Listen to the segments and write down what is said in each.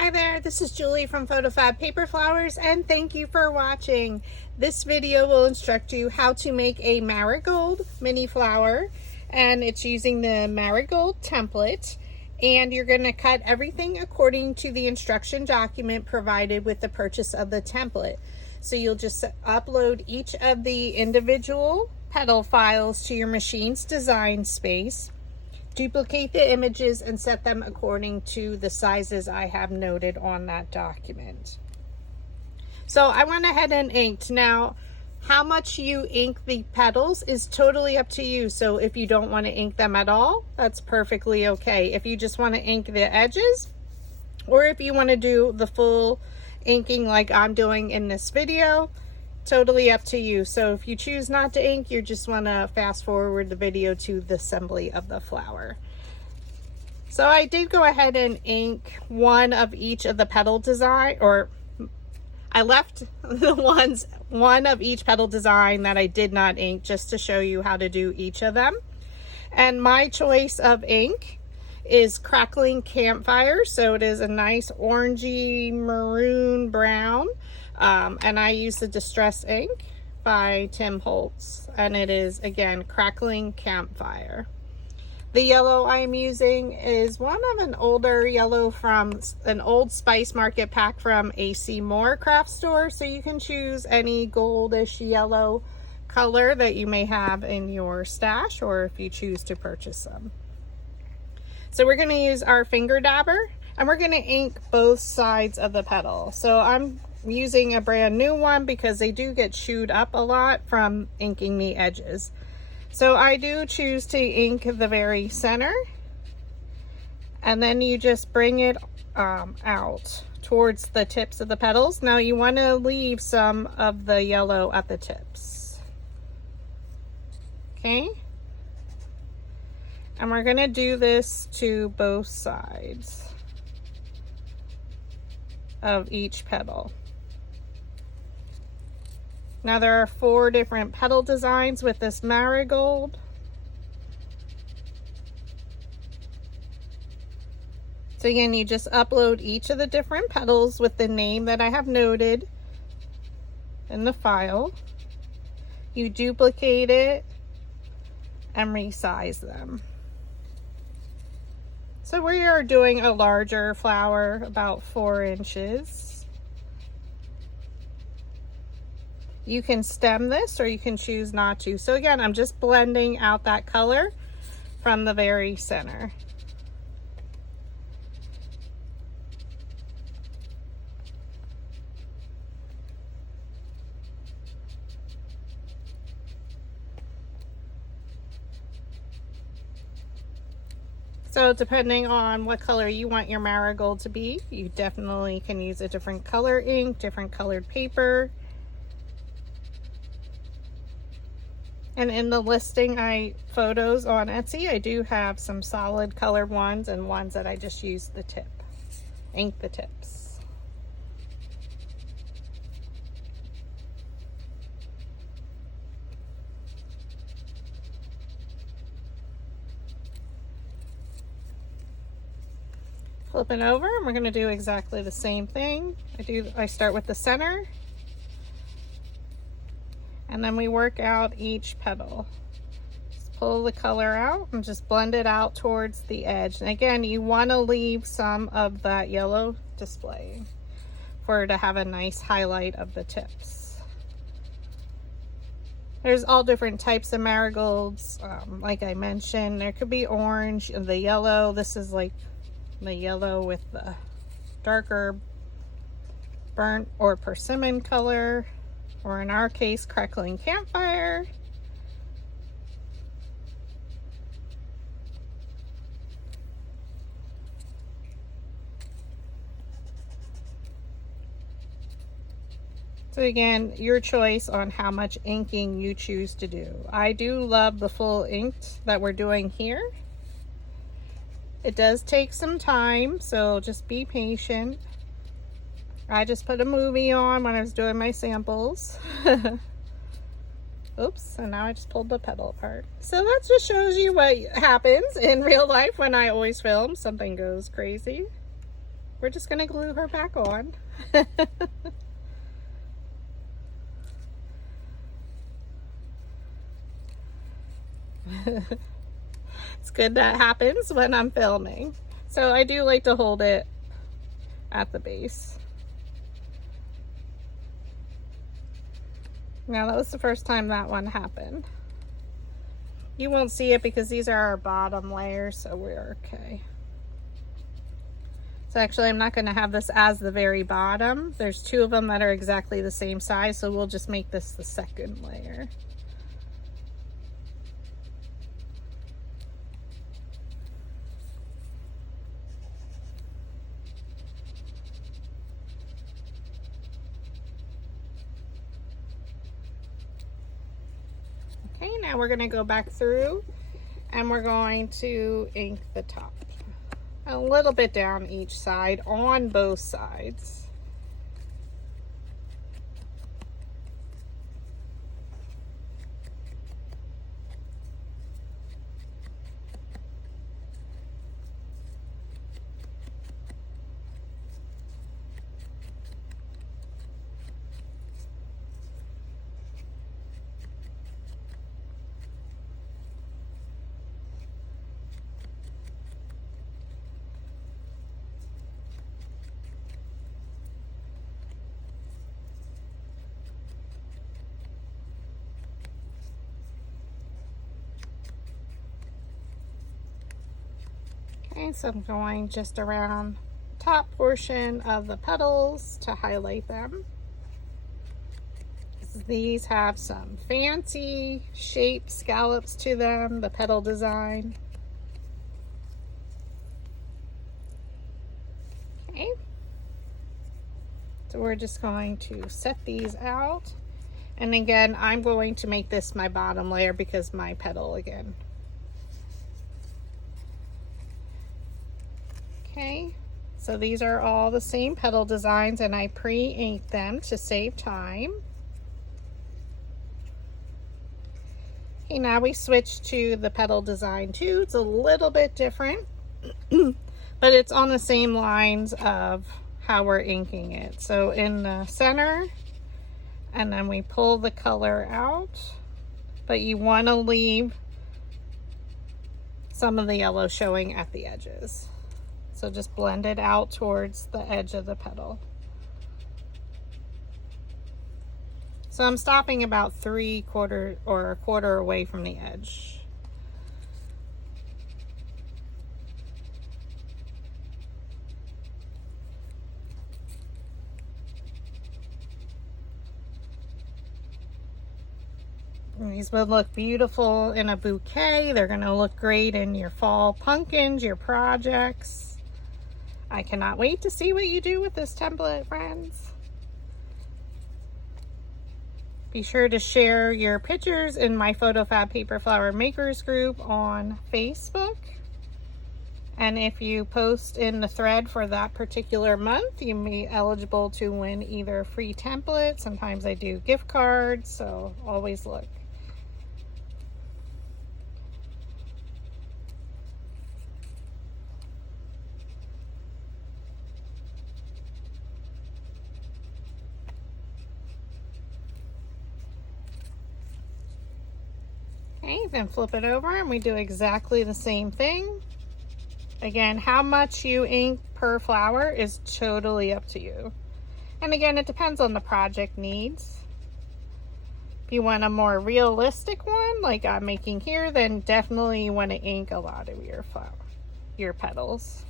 Hi there, this is Julie from PhotoFabPaperFlowers, and thank you for watching. This video will instruct you how to make a Marigold Mini Flower, and it's using the Marigold template, and you're going to cut everything according to the instruction document provided with the purchase of the template. So you'll just upload each of the individual petal files to your machine's design space. Duplicate the images and set them according to the sizes I have noted on that document. So I went ahead and inked. Now, how much you ink the petals is totally up to you. So if you don't want to ink them at all, that's perfectly okay. If you just want to ink the edges, or if you want to do the full inking like I'm doing in this video, totally up to you. So if you choose not to ink, you just want to fast forward the video to the assembly of the flower. So I did go ahead and ink one of each of the petal design, or I left the one of each petal design that I did not ink, just to show you how to do each of them. And my choice of ink is Crackling Campfire. So it is a nice orangey maroon brown. And I use the Distress ink by Tim Holtz, and it is again Crackling Campfire. The yellow I'm using is one of an older yellow from an old Spice Market pack from AC Moore craft store, so you can choose any goldish yellow color that you may have in your stash, or if you choose to purchase them. So we're going to use our finger dabber, and we're going to ink both sides of the petal. So I'm using a brand new one because they do get chewed up a lot from inking the edges. So I do choose to ink the very center, and then you just bring it out towards the tips of the petals. Now you want to leave some of the yellow at the tips. Okay, and we're going to do this to both sides of each petal. Now there are 4 different petal designs with this marigold. So again, you just upload each of the different petals with the name that I have noted in the file. You duplicate it and resize them. So we are doing a larger flower, about 4 inches. You can stem this, or you can choose not to. So again, I'm just blending out that color from the very center. So depending on what color you want your marigold to be, you definitely can use a different color ink, different colored paper. And in the listing photos on Etsy, I do have some solid colored ones and ones that I just use the tip, ink the tips. Flip it over, and we're going to do exactly the same thing. I start with the center, and then we work out each petal. Just pull the color out and just blend it out towards the edge. And again, you want to leave some of that yellow displaying for it to have a nice highlight of the tips. There's all different types of marigolds. Like I mentioned, there could be orange, the yellow. This is like the yellow with the darker burnt or persimmon color, or in our case, Crackling Campfire. So again, your choice on how much inking you choose to do. I do love the full inked that we're doing here. It does take some time, so just be patient. I just put a movie on when I was doing my samples. Oops, and now I just pulled the petal apart. So that just shows you what happens in real life when I always film. Something goes crazy. we're just gonna glue her back on. It's good that happens when I'm filming. So I do like to hold it at the base. Now that was the first time that one happened. You won't see it because these are our bottom layers, so we're okay. So actually I'm not going to have this as the very bottom. There's two of them that are exactly the same size, so we'll just make this the second layer. Okay, now we're going to go back through and we're going to ink the top. A little bit down each side on both sides. Okay, so I'm going just around top portion of the petals to highlight them. These have some fancy shaped scallops to them, the petal design. Okay, so we're just going to set these out. And again, I'm going to make this my bottom layer because my petal again. Okay, so these are all the same petal designs and I pre-inked them to save time. Okay, now we switch to the petal design 2. It's a little bit different, but it's on the same lines of how we're inking it. So in the center, and then we pull the color out, but you want to leave some of the yellow showing at the edges. So just blend it out towards the edge of the petal. So I'm stopping about 3/4 or 1/4 away from the edge. And these would look beautiful in a bouquet. They're going to look great in your fall pumpkins, your projects. I cannot wait to see what you do with this template, friends. Be sure to share your pictures in my PhotoFab Paper Flower Makers group on Facebook. And if you post in the thread for that particular month, you may be eligible to win either a free template. Sometimes I do gift cards, so always look. Okay, then flip it over and we do exactly the same thing. Again, how much you ink per flower is totally up to you. And again, it depends on the project needs. If you want a more realistic one, like I'm making here, then definitely you want to ink a lot of your petals.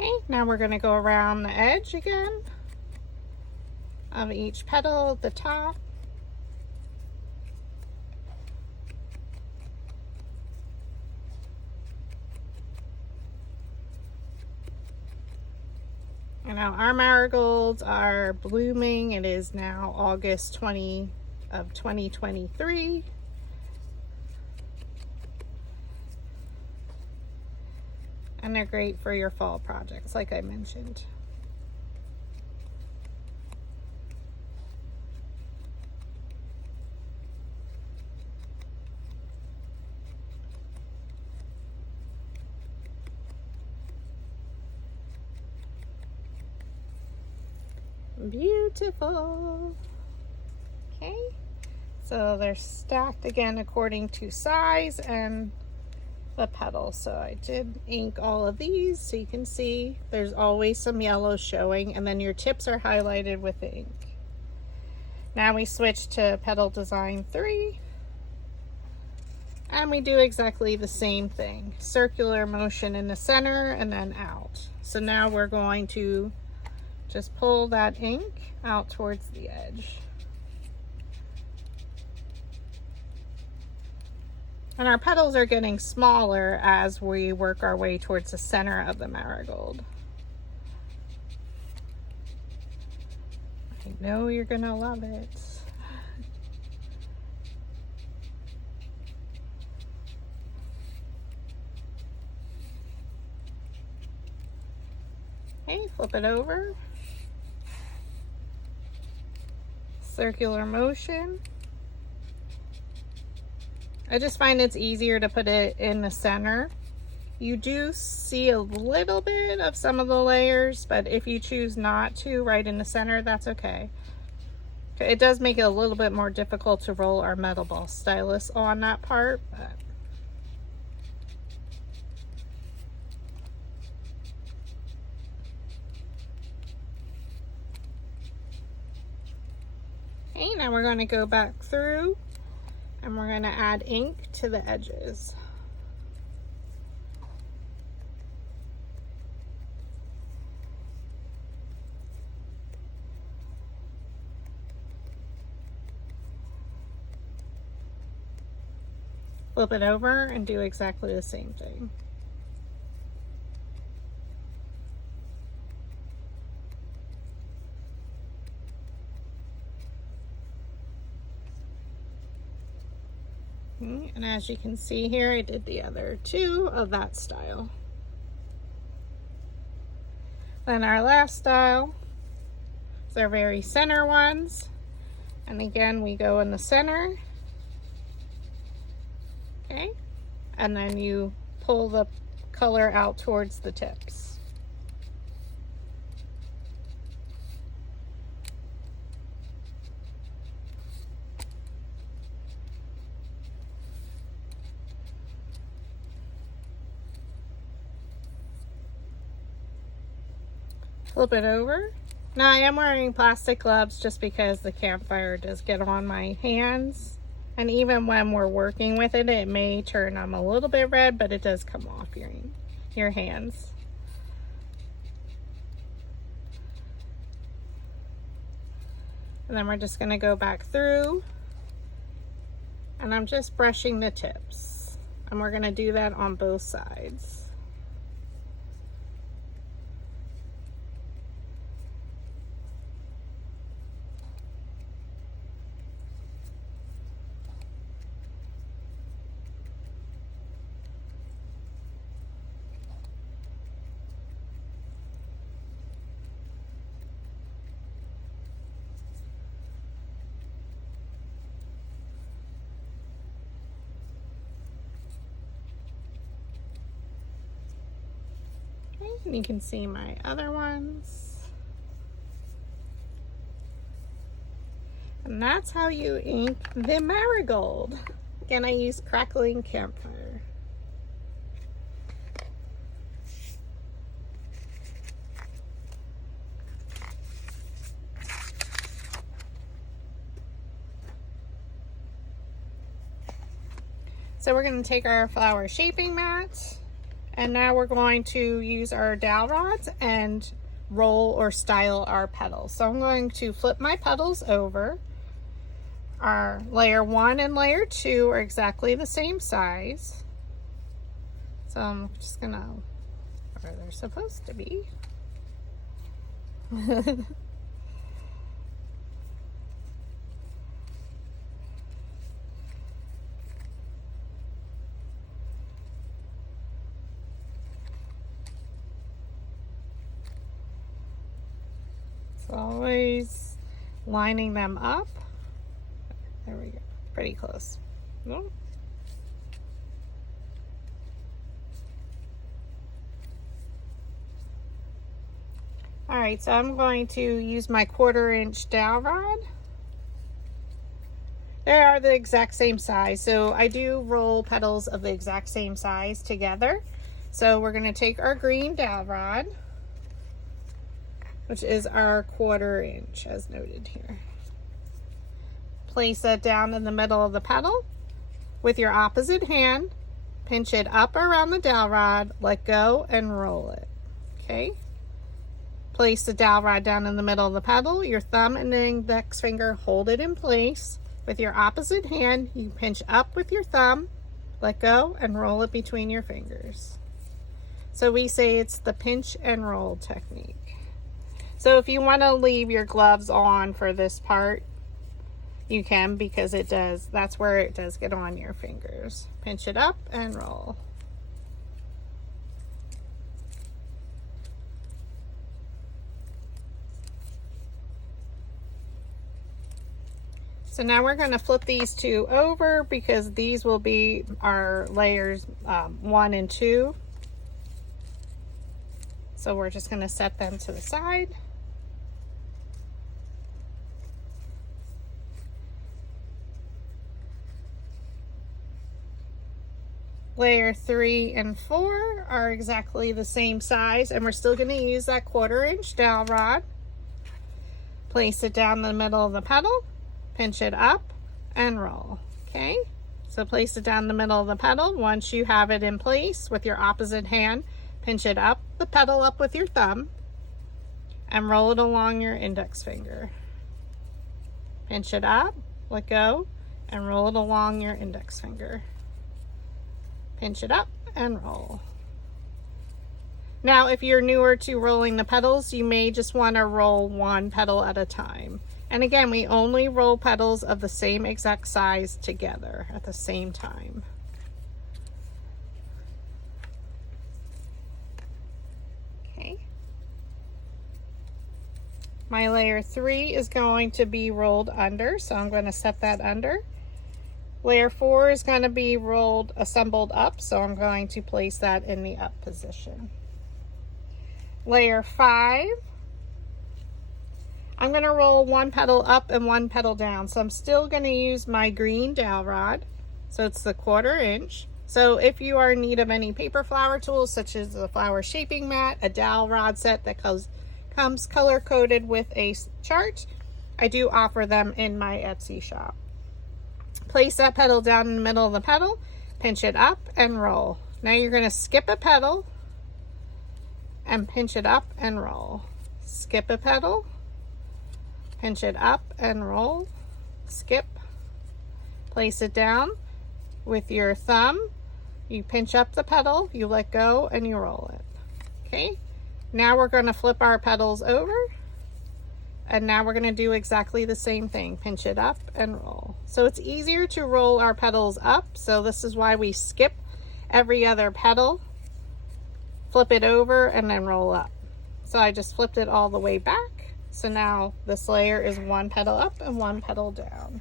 Okay, now we're going to go around the edge again of each petal at the top. And now our marigolds are blooming. It is now August 20 of 2023. And they're great for your fall projects, like I mentioned. Beautiful. Okay, so they're stacked again according to size and the petals. So I did ink all of these, so you can see there's always some yellow showing, and then your tips are highlighted with the ink. Now we switch to petal design 3, and we do exactly the same thing. Circular motion in the center and then out. So now we're going to just pull that ink out towards the edge. And our petals are getting smaller as we work our way towards the center of the marigold. I know you're gonna love it. Okay, flip it over. Circular motion. I just find it's easier to put it in the center. You do see a little bit of some of the layers, but if you choose not to right in the center, that's okay. It does make it a little bit more difficult to roll our metal ball stylus on that part, but okay, now we're going to go back through and we're going to add ink to the edges. Flip it over and do exactly the same thing. And as you can see here, I did the other two of that style. Then our last style is our very center ones. And again, we go in the center. Okay. And then you pull the color out towards the tips. Flip it over. Now I am wearing plastic gloves just because the campfire does get on my hands, and even when we're working with it, it may turn them a little bit red, but it does come off your hands. And then we're just going to go back through, and I'm just brushing the tips, and we're going to do that on both sides. And you can see my other ones. And that's how you ink the marigold. Again, I use crackling campfire. So we're going to take our flower shaping mat, And now we're going to use our dowel rods and roll or style our petals. So I'm going to flip my petals over. Our layer 1 and layer 2 are exactly the same size. So I'm just gonna, where they're supposed to be. Always lining them up. There we go. Pretty close. No. All right, so I'm going to use my 1/4 inch dowel rod. They are the exact same size, so I do roll petals of the exact same size together. So we're going to take our green dowel rod, which is our 1/4 inch as noted here. Place that down in the middle of the petal. With your opposite hand, pinch it up around the dowel rod, let go and roll it. Okay? Place the dowel rod down in the middle of the petal. Your thumb and the index finger hold it in place. With your opposite hand, you pinch up with your thumb, let go, and roll it between your fingers. So we say it's the pinch and roll technique. So if you want to leave your gloves on for this part, you can, because it does, that's where it does get on your fingers. Pinch it up and roll. So now we're going to flip these two over because these will be our layers 1 and 2. So we're just going to set them to the side. Layer 3 and 4 are exactly the same size, and we're still going to use that 1/4 inch dowel rod. Place it down the middle of the petal, pinch it up and roll. Okay, so place it down the middle of the petal. Once you have it in place, with your opposite hand, pinch it up, the petal up with your thumb, and roll it along your index finger. Pinch it up, let go, and roll it along your index finger. Pinch it up and roll. Now, if you're newer to rolling the petals, you may just want to roll one petal at a time. And again, we only roll petals of the same exact size together at the same time. Okay. My layer 3 is going to be rolled under, so I'm going to set that under. Layer 4 is going to be rolled, assembled up, so I'm going to place that in the up position. Layer 5, I'm going to roll one petal up and one petal down. So I'm still going to use my green dowel rod. So it's the 1/4 inch. So if you are in need of any paper flower tools, such as a flower shaping mat, a dowel rod set that comes color coded with a chart, I do offer them in my Etsy shop. Place that petal down in the middle of the petal, pinch it up and roll. Now you're going to skip a petal and pinch it up and roll. Skip a petal, pinch it up and roll, skip. Place it down with your thumb. You pinch up the petal, you let go, and you roll it. Okay, now we're going to flip our petals over. And now we're going to do exactly the same thing. Pinch it up and roll. So it's easier to roll our petals up. So this is why we skip every other petal. Flip it over and then roll up. So I just flipped it all the way back. So now this layer is one petal up and one petal down.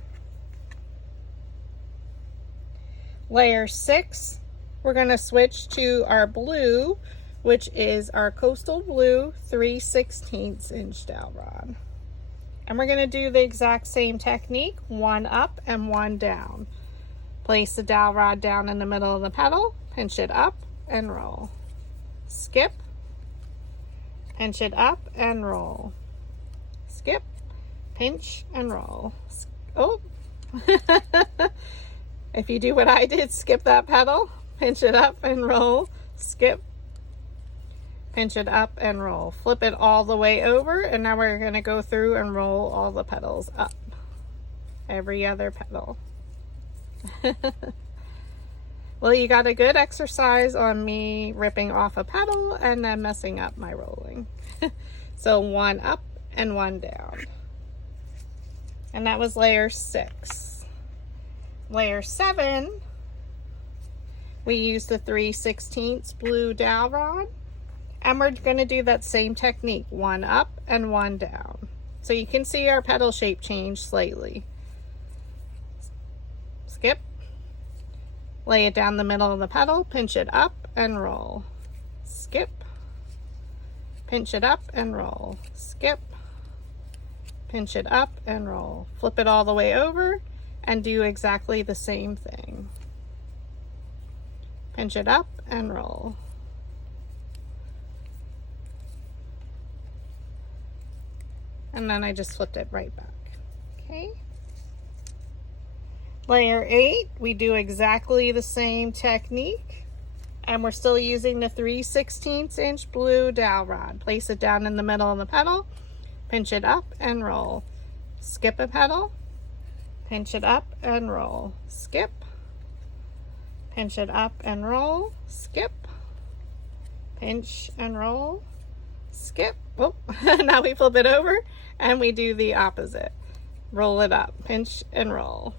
Layer 6, we're going to switch to our blue, which is our Coastal Blue 3/16 inch dowel rod. And we're going to do the exact same technique, one up and one down. Place the dowel rod down in the middle of the petal, pinch it up and roll. Skip, pinch it up and roll. Skip, pinch and roll. Oh, if you do what I did, skip that petal, pinch it up and roll. Skip, pinch it up and roll. Flip it all the way over, and now we're going to go through and roll all the petals up. Every other petal. Well, you got a good exercise on me ripping off a petal and then messing up my rolling. So one up and one down. And that was layer 6. Layer 7, we used the 3/16 blue dowel rod. And we're going to do that same technique, one up and one down. So you can see our petal shape change slightly. Skip. Lay it down the middle of the petal, pinch it up and roll. Skip. Pinch it up and roll. Skip. Pinch it up and roll. Flip it all the way over and do exactly the same thing. Pinch it up and roll. And then I just flipped it right back. Okay. Layer 8, we do exactly the same technique, and we're still using the 3/16 inch blue dowel rod. Place it down in the middle of the petal, pinch it up and roll. Skip a petal, pinch it up and roll. Skip, pinch it up and roll. Skip, pinch and roll. Skip. Oh, now we flip it over and we do the opposite. Roll it up, pinch and roll.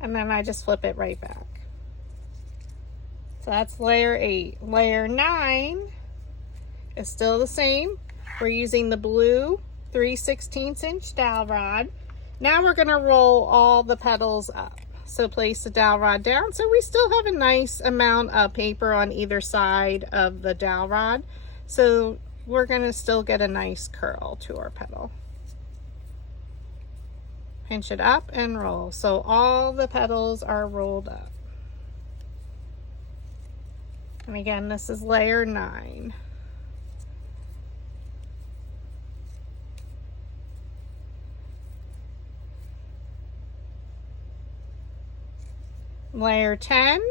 And then I just flip it right back. So that's layer 8. Layer 9 is still the same. We're using the blue 3/16 inch dowel rod. Now we're going to roll all the petals up. So place the dowel rod down. So we still have a nice amount of paper on either side of the dowel rod. So we're going to still get a nice curl to our petal. Pinch it up and roll. So all the petals are rolled up. And again, this is layer 9. Layer 10.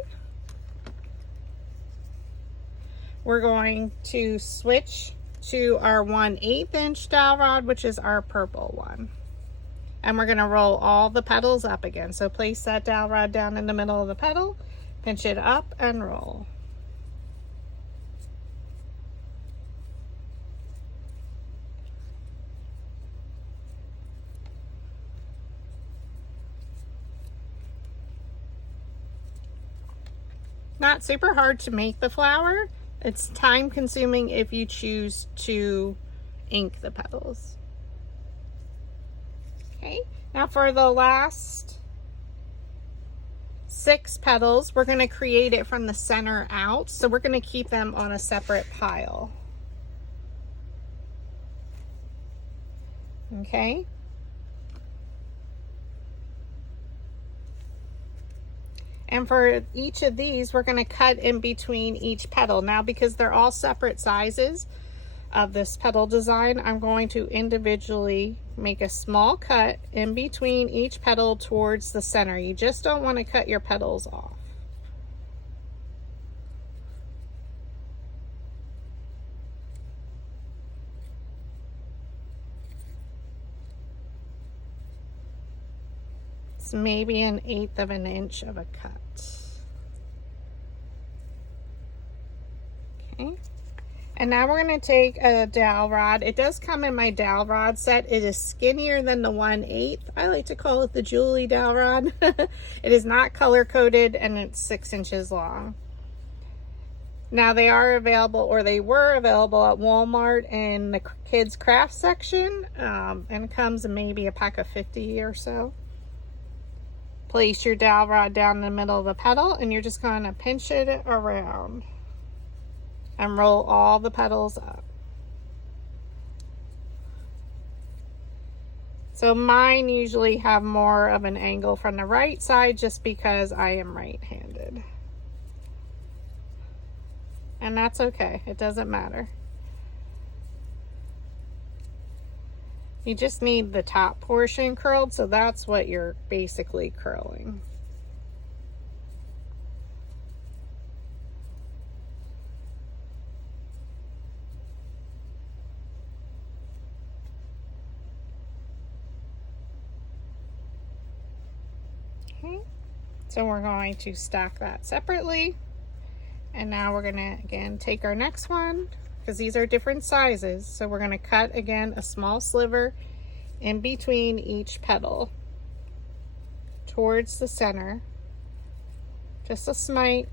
We're going to switch to our 1/8 inch dowel rod, which is our purple one. And we're going to roll all the petals up again. So place that dowel rod down in the middle of the petal, pinch it up and roll. Not super hard to make the flower. It's time consuming if you choose to ink the petals. Okay, now for the last 6 petals, we're going to create it from the center out. So we're going to keep them on a separate pile. Okay. And for each of these, we're going to cut in between each petal. Now, because they're all separate sizes of this petal design, I'm going to individually make a small cut in between each petal towards the center. You just don't want to cut your petals off. It's maybe 1/8 of an inch of a cut. Okay. And now we're going to take a dowel rod. It does come in my dowel rod set. It is skinnier than the 1/8. I like to call it the Julie dowel rod. It is not color coded and it's 6 inches long. Now they are available, or they were available at Walmart in the kids craft section, and comes in maybe a pack of 50 or so. Place your dowel rod down in the middle of the petal and you're just going to pinch it around and roll all the petals up. So mine usually have more of an angle from the right side just because I am right-handed. And that's okay, it doesn't matter. You just need the top portion curled, so that's what you're basically curling. Okay, so we're going to stack that separately. And now we're gonna, again, take our next one, because these are different sizes. So we're gonna cut, again, a small sliver in between each petal towards the center. Just a slight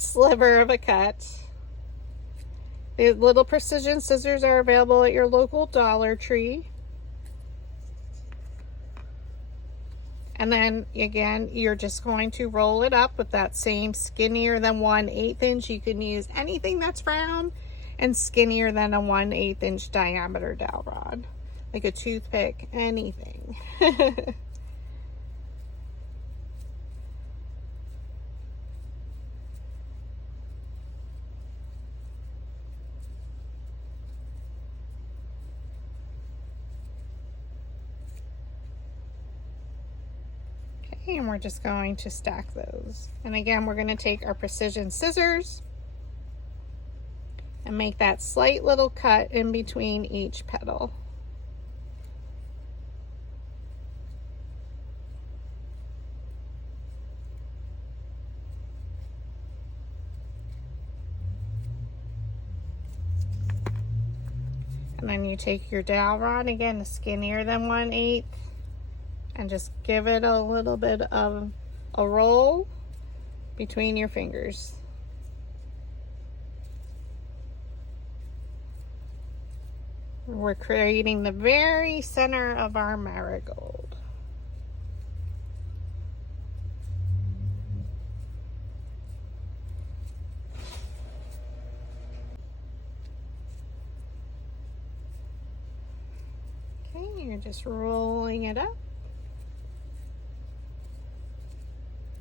sliver of a cut. The little precision scissors are available at your local Dollar Tree. And then again, you're just going to roll it up with that same skinnier than 1/8 inch. You can use anything that's round and skinnier than a 1/8 inch diameter dowel rod, like a toothpick, anything. And we're just going to stack those. And again, we're going to take our precision scissors and make that slight little cut in between each petal. And then you take your dowel rod, again, skinnier than 1/8, and just give it a little bit of a roll between your fingers. We're creating the very center of our marigold. Okay, you're just rolling it up.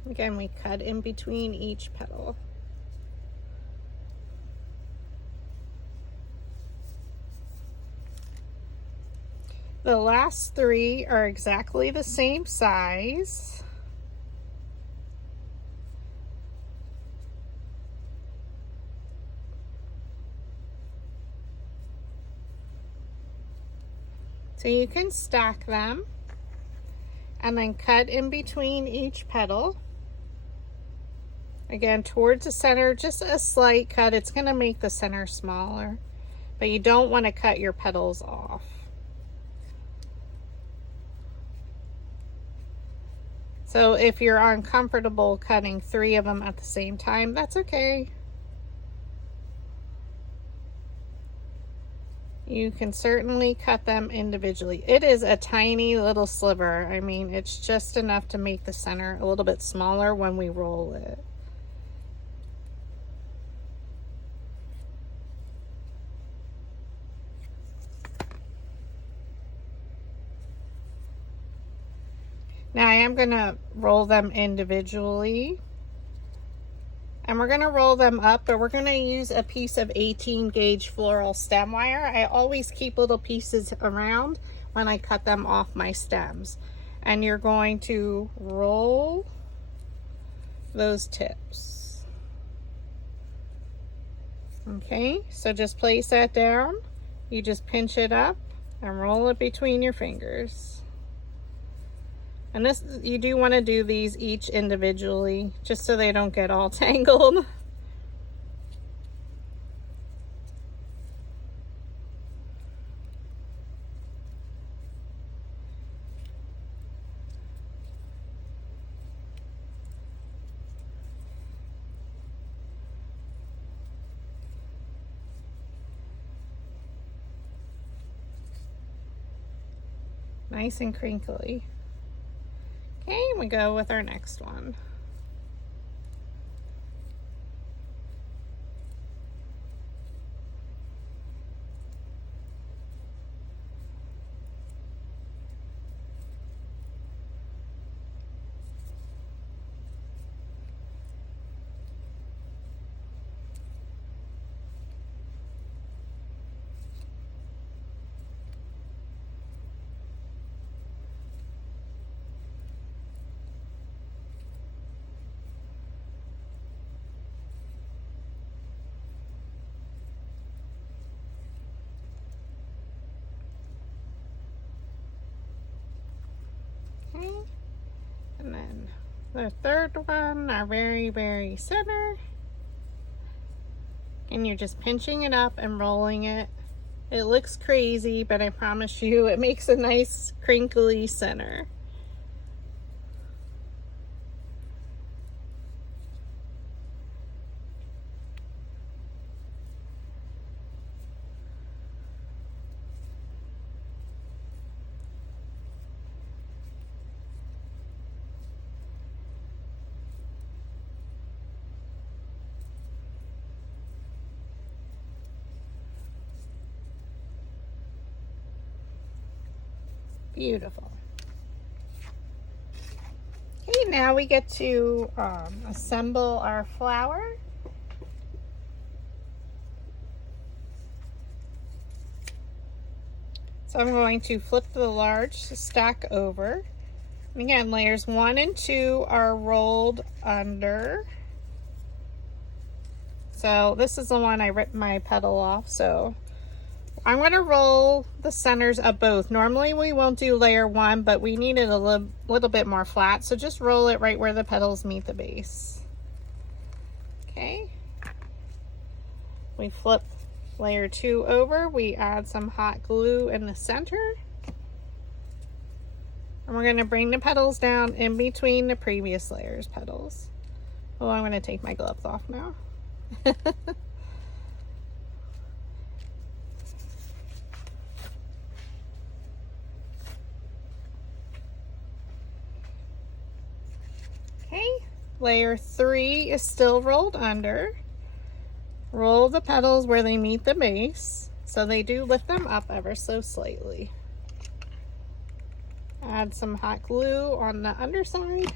Again, we cut in between each petal. The last three are exactly the same size. So you can stack them and then cut in between each petal. Again, towards the center, just a slight cut. It's going to make the center smaller, but you don't want to cut your petals off. So if you're uncomfortable cutting 3 of them at the same time, that's okay. You can certainly cut them individually. It is a tiny little sliver. I mean, it's just enough to make the center a little bit smaller when we roll it. Now I am going to roll them individually, and we're going to roll them up, but we're going to use a piece of 18 gauge floral stem wire. I always keep little pieces around when I cut them off my stems. And you're going to roll those tips. Okay, so just place that down. You just pinch it up and roll it between your fingers. And this, you do want to do these each individually, just so they don't get all tangled. Nice and crinkly. Okay, we go with our next one. Okay, and then the third one, our very center. And you're just pinching it up and rolling it. It looks crazy, but I promise you it makes a nice crinkly center. Beautiful. Okay, now we get to assemble our flower. So I'm going to flip the large stack over. And again, layers 1 and 2 are rolled under. So this is the one I ripped my petal off, so I'm going to roll the centers of both. Normally we won't do layer 1, but we need it a little bit more flat, so just roll it right where the petals meet the base. Okay. We flip layer 2 over, we add some hot glue in the center. And we're going to bring the petals down in between the previous layer's petals. Oh, I'm going to take my gloves off now. Okay, layer 3 is still rolled under. Roll the petals where they meet the base, so they do lift them up ever so slightly. Add some hot glue on the underside.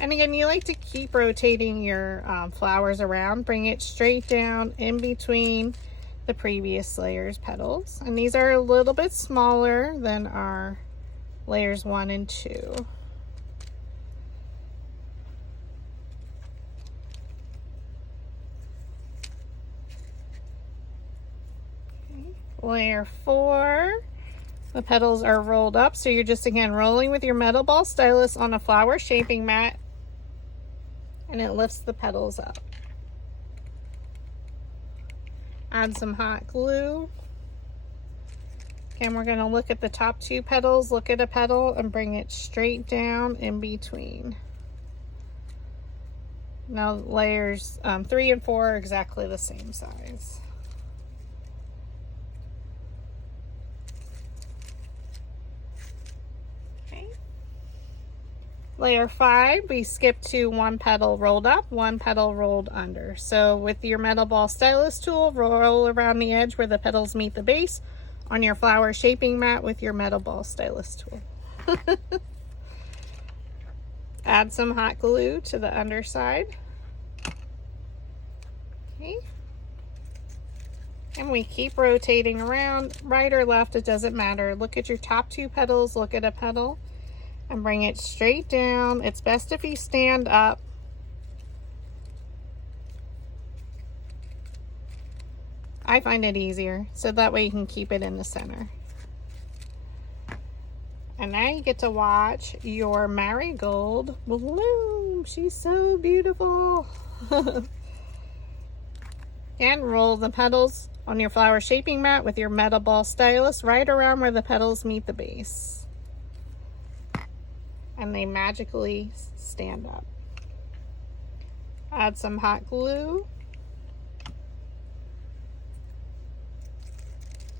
And again, you like to keep rotating your flowers around. Bring it straight down in between the previous layer's petals. And these are a little bit smaller than our layers 1 and 2. Layer 4, the petals are rolled up, so you're just again rolling with your metal ball stylus on a flower shaping mat, and it lifts the petals up. Add some hot glue. Again, we're going to look at the top 2 petals, look at a petal, and bring it straight down in between. Now layers 3 and 4 are exactly the same size. Layer 5, we skip to 1 petal rolled up, 1 petal rolled under. So with your metal ball stylus tool, roll around the edge where the petals meet the base on your flower shaping mat with your metal ball stylus tool. Add some hot glue to the underside. Okay. And we keep rotating around, right or left, it doesn't matter. Look at your top 2 petals, look at a petal, and bring it straight down. It's best if you stand up. I find it easier, so that way you can keep it in the center. And now you get to watch your marigold bloom. She's so beautiful. And roll the petals on your flower shaping mat with your metal ball stylus right around where the petals meet the base. And they magically stand up. Add some hot glue.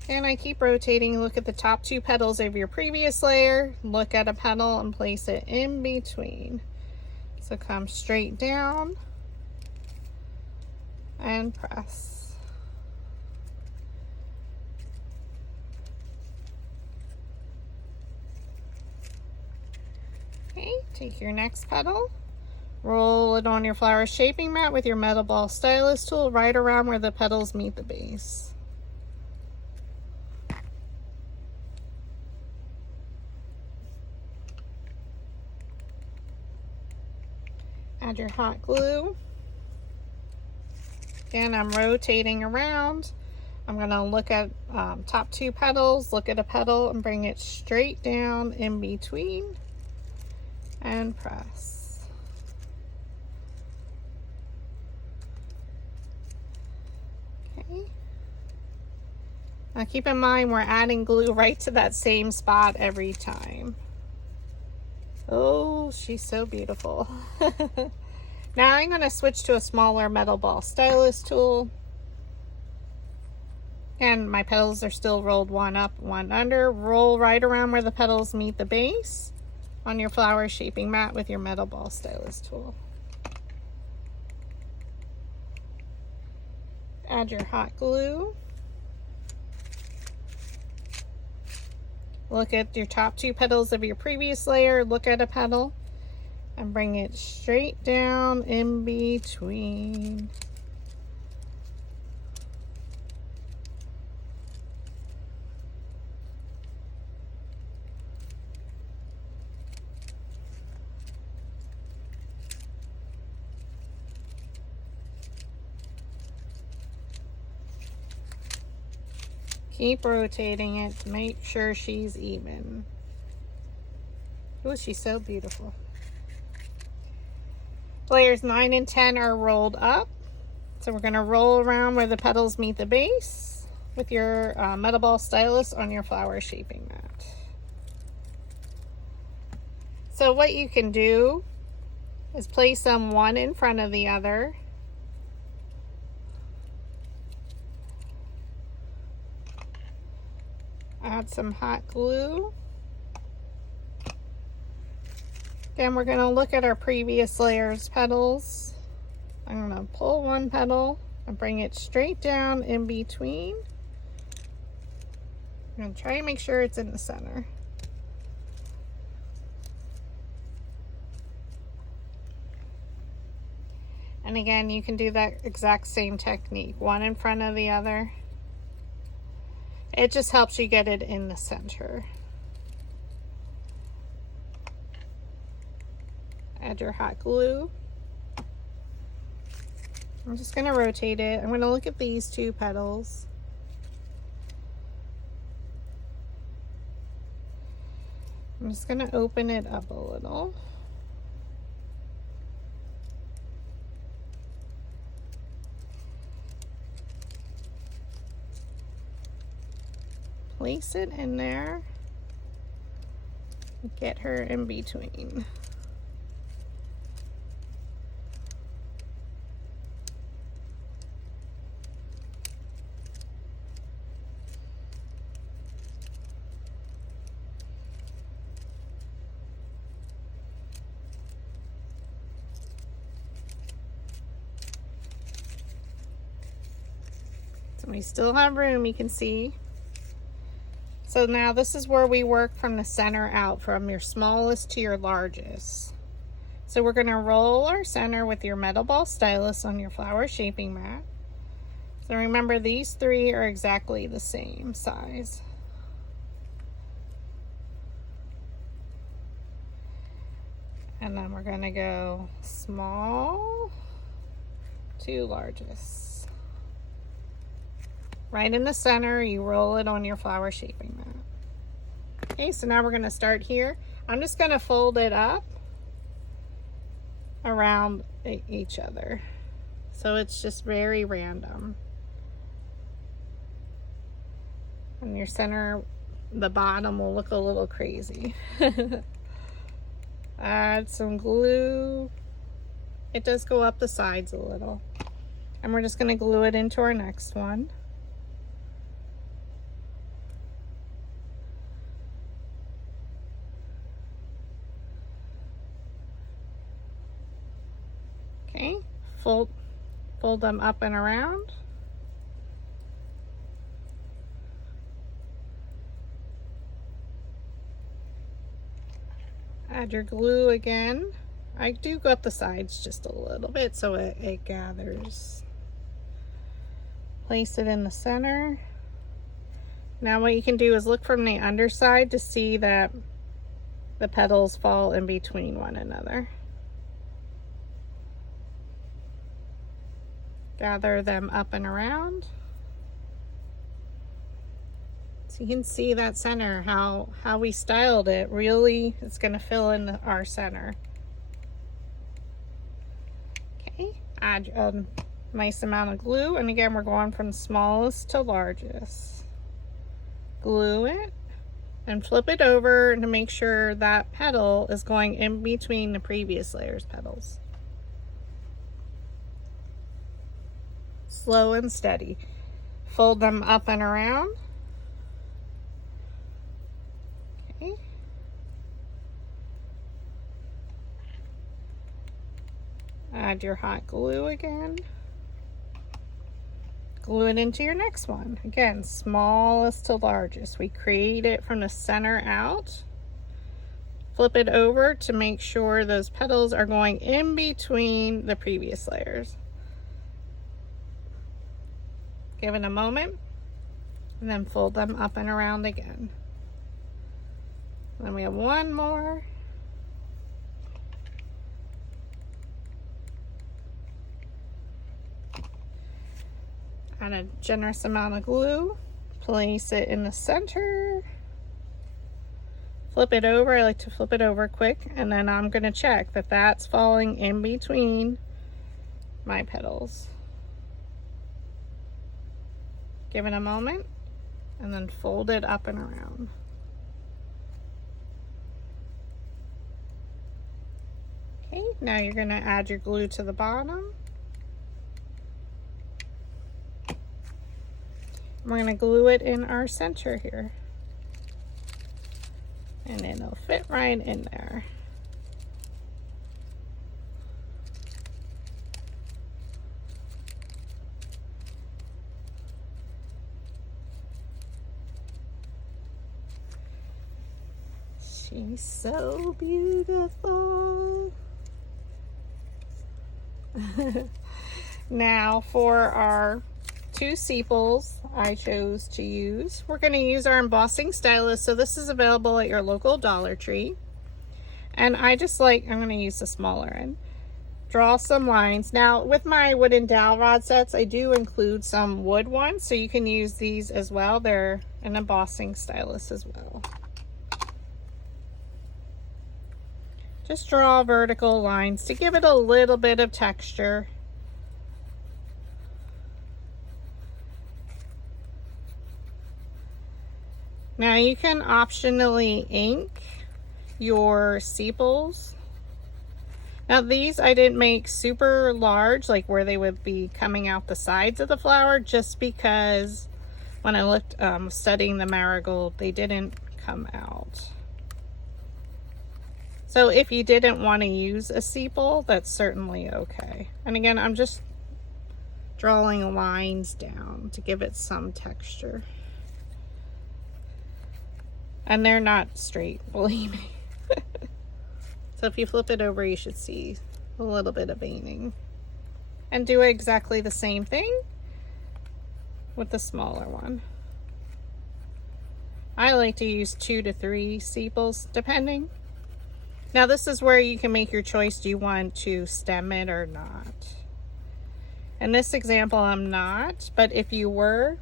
And I keep rotating. Look at the top 2 petals of your previous layer. Look at a petal and place it in between. So come straight down and press. Okay, take your next petal, roll it on your flower shaping mat with your metal ball stylus tool right around where the petals meet the base. Add your hot glue. Again, I'm rotating around. I'm going to look at top 2 petals, look at a petal and bring it straight down in between and press. Okay. Now keep in mind we're adding glue right to that same spot every time. Oh, she's so beautiful. Now I'm going to switch to a smaller metal ball stylus tool. And my petals are still rolled one up, one under. Roll right around where the petals meet the base on your flower shaping mat with your metal ball stylus tool. Add your hot glue. Look at your top 2 petals of your previous layer. Look at a petal and bring it straight down in between. Keep rotating it to make sure she's even. Oh, she's so beautiful. Layers 9 and 10 are rolled up. So we're going to roll around where the petals meet the base with your metal ball stylus on your flower shaping mat. So what you can do is place them one in front of the other. Add some hot glue. Then we're going to look at our previous layer's petals. I'm going to pull one petal and bring it straight down in between. I'm going to try and make sure it's in the center. And again, you can do that exact same technique, one in front of the other. It just helps you get it in the center. Add your hot glue. I'm just going to rotate it. I'm going to look at these 2 petals. I'm just going to open it up a little. Place it in there. Get her in between. So we still have room, you can see. So now this is where we work from the center out, from your smallest to your largest. So we're going to roll our center with your metal ball stylus on your flower shaping mat. So remember, these 3 are exactly the same size. And then we're going to go small to largest. Right in the center, you roll it on your flower shaping mat. Okay, so now we're going to start here. I'm just going to fold it up around each other. So it's just very random. And your center, the bottom will look a little crazy. Add some glue. It does go up the sides a little. And we're just going to glue it into our next one. Okay, fold them up and around. Add your glue again. I do go up the sides just a little bit so it gathers. Place it in the center. Now what you can do is look from the underside to see that the petals fall in between one another. Gather them up and around. So you can see that center, how we styled it. Really, it's going to fill in our center. Okay, add a nice amount of glue, and again, we're going from smallest to largest. Glue it and flip it over to make sure that petal is going in between the previous layer's petals. Slow and steady. Fold them up and around. Okay. Add your hot glue again. Glue it into your next one. Again, smallest to largest. We create it from the center out. Flip it over to make sure those petals are going in between the previous layers. Give it a moment, and then fold them up and around again. Then we have one more. Add a generous amount of glue, place it in the center, flip it over. I like to flip it over quick, and then I'm going to check that that's falling in between my petals. Give it a moment, and then fold it up and around. Okay, now you're going to add your glue to the bottom. We're going to glue it in our center here. And it'll fit right in there. She's so beautiful. Now for our two sepals I chose to use, we're going to use our embossing stylus. So this is available at your local Dollar Tree. And I'm going to use the smaller end. Draw some lines. Now with my wooden dowel rod sets, I do include some wood ones, so you can use these as well. They're an embossing stylus as well. Just draw vertical lines to give it a little bit of texture. Now you can optionally ink your sepals. Now these I didn't make super large, like where they would be coming out the sides of the flower, just because when I looked studying the marigold, they didn't come out. So if you didn't want to use a sepal, that's certainly okay. And again, I'm just drawing lines down to give it some texture. And they're not straight, believe me. So if you flip it over, you should see a little bit of veining. And do exactly the same thing with the smaller one. I like to use 2 to 3 sepals, depending. Now this is where you can make your choice. Do you want to stem it or not? In this example, I'm not, but if you were,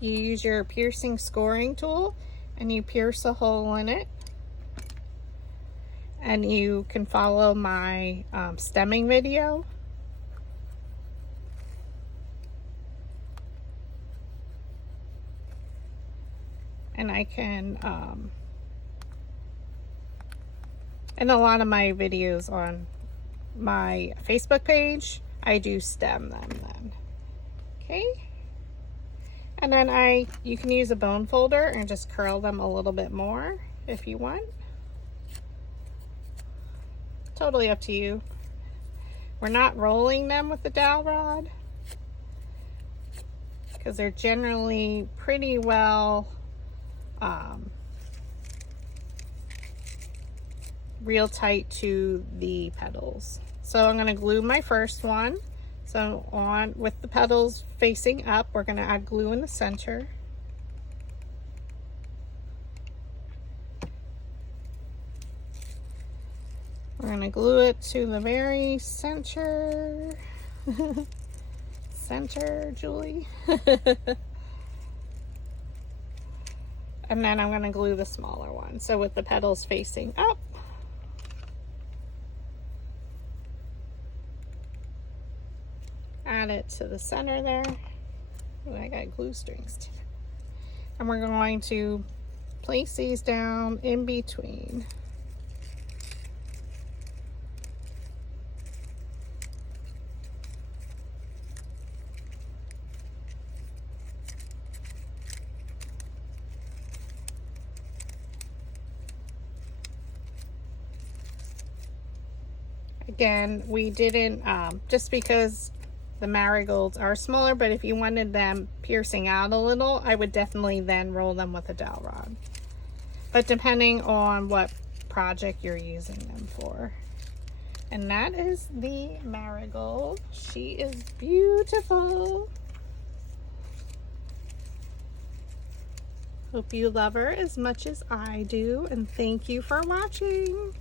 you use your piercing scoring tool and you pierce a hole in it. And you can follow my stemming video. And I can, in a lot of my videos on my Facebook page, I do stem them then. Okay. And then you can use a bone folder and just curl them a little bit more if you want. Totally up to you. We're not rolling them with the dowel rod because they're generally pretty well real tight to the petals. So I'm going to glue my first one. So on with the petals facing up, we're going to add glue in the center. We're going to glue it to the very center. Center, Julie. And then I'm going to glue the smaller one. So with the petals facing up. Add it to the center there. Ooh, I got glue strings too. And we're going to place these down in between. Again, we didn't, just because the marigolds are smaller, but if you wanted them piercing out a little, I would definitely then roll them with a dowel rod. But depending on what project you're using them for. And that is the marigold. She is beautiful. Hope you love her as much as I do, and thank you for watching.